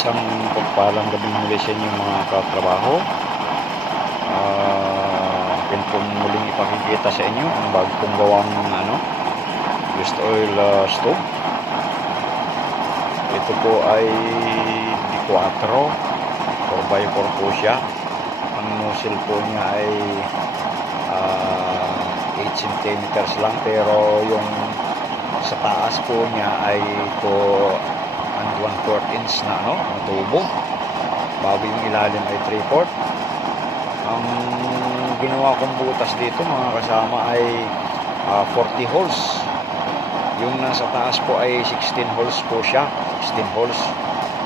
Isang pagpalang gabing muli sa inyo mga katrabaho. Akin pong muling ipakikita sa inyo ang bagong gawang used oil stove. Ito po ay D4 4x4 po siya. Ang nozzle po niya ay 8 cm lang, pero yung sa taas po niya ay po 1/4 inch na tubo, bago yung ilalim ay 3/4. Ang ginawa kong butas dito mga kasama ay 40 holes. Yung nasa taas po ay 16 holes po siya, 16 holes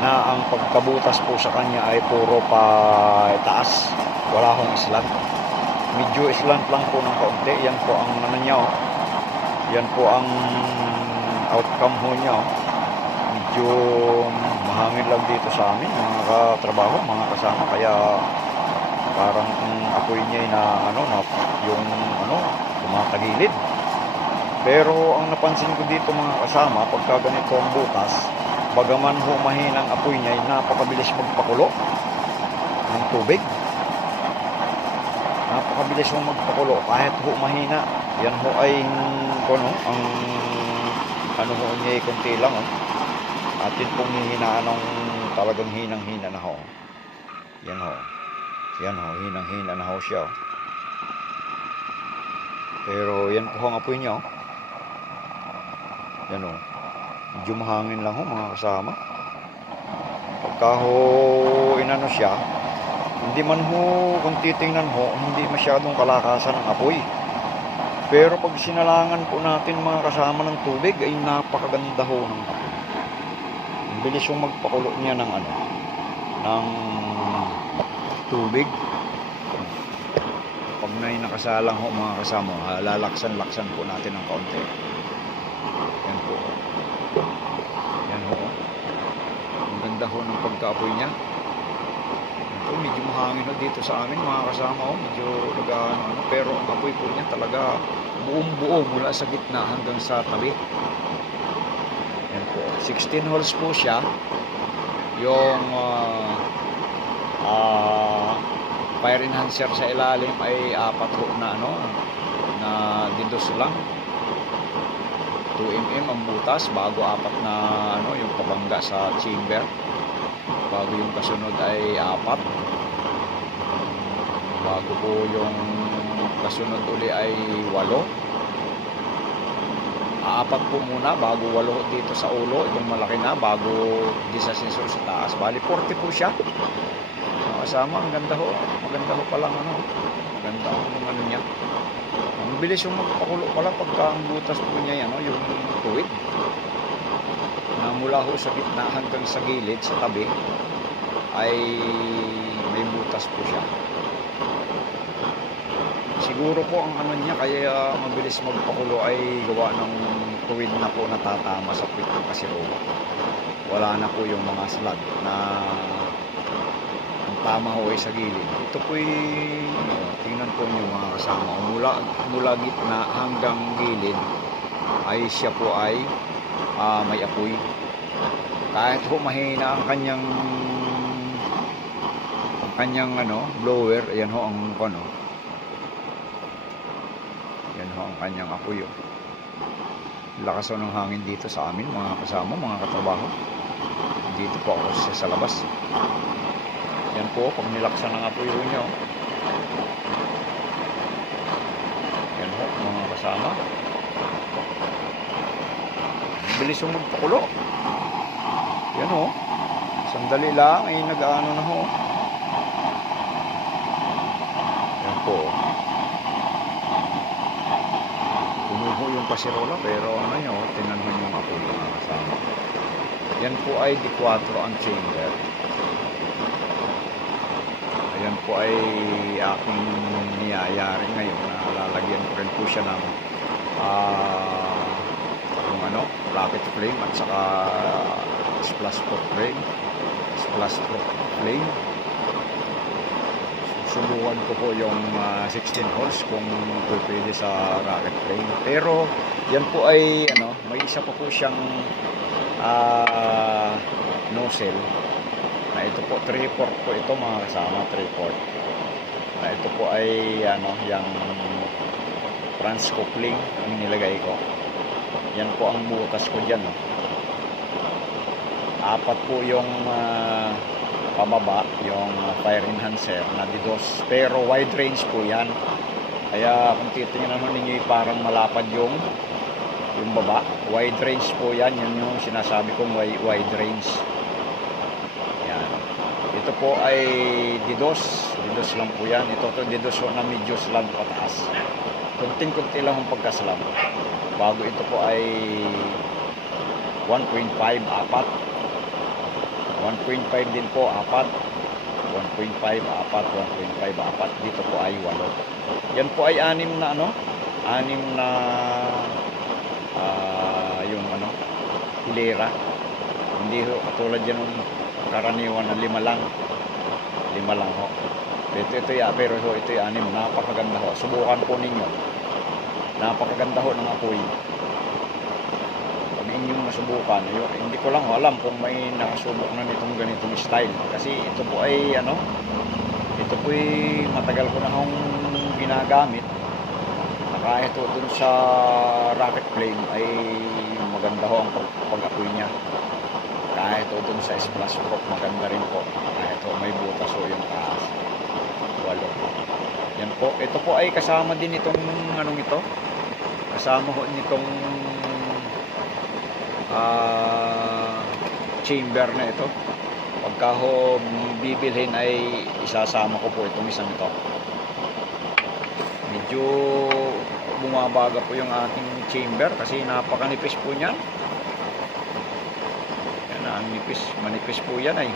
na ang pagkabutas po sa kanya ay puro pa taas, wala hong slant. Medyo slant lang po ng kaunti. Yan po ang niya, yan po ang outcome ho niya. Medyo mahangin lang dito sa amin mga katrabaho, mga kasama, kaya parang ang apoy niya ay yung tumatagilid. Pero ang napansin ko dito mga kasama, pagka ganito ang butas, bagaman ho mahinang apoy niya ay napakabilis magpakulo ng tubig. Napakabilis ho magpakulo kahit ho mahina. Yan ho ay ang ho niya ay kunti lang atin pong hihinaan ng talagang hinang-hina na ho. Yan ho. Yan ho, hinang-hina na ho siya. Pero yan po ang apoy niya. Yan ho. Medyo mahangin lang ho mga kasama. Pagka ho inano siya, hindi man ho, kung titingnan ho, hindi masyadong kalakasan ng apoy. Pero pag sinalangan po natin mga kasama ng tubig, ay napakaganda ho ng apoy. Bilis yung magpakulo niya ng ng tubig. Pag may nakasalang ho mga kasama, lalaksan-laksan po natin ng kaunti. Yan po. Yan ho. Ang ganda ho ng pagkaapoy niya. Yan po, medyo mahangin ho dito sa amin mga kasama ho. Medyo pero ang apoy po niya talaga buong-buo mula sa gitna hanggang sa tabi. 16 holes po siya. Yung fire enhancer sa ilalim ay 4 ho na didos lang. 2 mm ang butas, bago 4 na yung pabangga sa chamber, bago yung kasunod ay 4, bago po yung kasunod uli ay 8. 4 po muna bago 8 dito sa ulo, itong malaki na, bago di sa sensor sa taas. Bali 40 po siya. Kasama, ang ganda ho. Maganda ho palang maganda ang niya. Ang bilis yung magpakulo pala pagka ang butas po niya yung tuwid. Na mula ho sa gitna hanggang sa gilid, sa tabi, ay may butas po siya. Siguro po ang niya kaya mabilis magpakulo ay gawa ng tuwid na po natatama sa puwit ng kasirola. Wala na po yung mga slot na ang tama ho ay sa gilid. Ito po ay tingnan po niyo mga kasama, mula gitna hanggang gilid ay siya po ay may apoy. Kahit ho mahina ang kanyang blower, ayan ho ang yan ho ang kanyang apoy. Lakas ho ng hangin dito sa amin mga kasama, mga katrabaho. Dito po ako sa labas. Yan po, pag nilaksan ng apoy niyo. Yan ho mga kasama. Bilis yung magpakulo. Yan ho. Sandali lang ay nag-ano na ho. Yan po. Punuho yung kasirola, pero tinanhan yung apoy mga kasama. Yan po ay D4 ang chamber. Ayan po ay aking niyayari ngayon na lalagyan ko rin po siya ng rocket flame at saka splash proof flame. Subukan ko po yung 16 holes kung pwede sa rocket flame. Pero yan po ay may isa pa po siyang nozzle ito po 3/4 po ito mga kasama, 3/4. Ito po ay yung France coupling ang nilagay ko. Yan po ang butas ko dyan. Apat po yung pababa, yung fire enhancer na DDoS. Pero wide range po yan. Kaya kung titingnan ninyo parang malapad yung baba. Wide range po yan. Yan yung sinasabi kong wide range. Yan. Ito po ay DDoS. DDoS lang po yan. Ito DDoS na medyo slant pataas. Kunting-kunti lang ang pagkaslam. Bago ito po ay 1.5 apat. 1.5 din po apat. 1.5 apat, 1.5 apat. Dito po ay 8. Yan po ay 6 na 6 na yung hilera. Hindi ho katulad yan ng karaniwan na 5 lang. 5 lang ho. Ito ya, pero ho, ito yung 6. Napakaganda ho. Subukan po ninyo. Napakaganda ho ng apoy. Pag inyong nasubukan, hindi ko lang alam kung may nakasubok na nitong ganitong style. Kasi ito po ay ito po ay matagal ko na hong ginagamit. Kahit dun sa rocket flame ay maganda ho ang pag-apoy niya. Kahit dun sa splash proof maganda rin po. Kahit may butas ho yung taas. 8. Yan po. Ito po ay kasama din itong ito. Kasama ho nitong chamber na ito. Pagka ho bibilhin ay isasama ko po itong isang ito. Medyo bumabaga po yung ating chamber kasi napakanipis po niyan. Yan ang nipis, manipis po yan ay.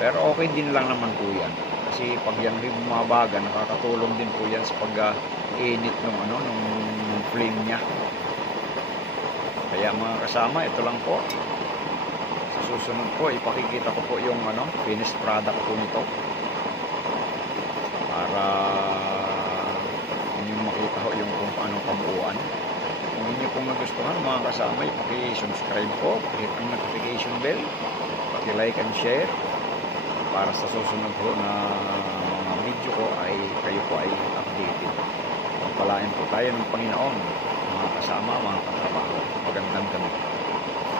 Pero okay din lang naman po yan. Kasi pag yan bumabaga, nakakatulong din po yan sa pag-init nung flame niya. Kaya mga kasama, ito lang po. Sa susunod po, ipakikita ko po yung finished product po nito. Para inyong makita ho yung kung paano pabuuan. Kung inyo pong nagustuhan mga kasama, paki-subscribe po, hit ang notification bell, paki-like and share para sa susunod po na mga video ko ay kayo po ay updated. Pagpalain po tayo ng Panginoon mga kasama, mga katrabaho. Magandang gabi.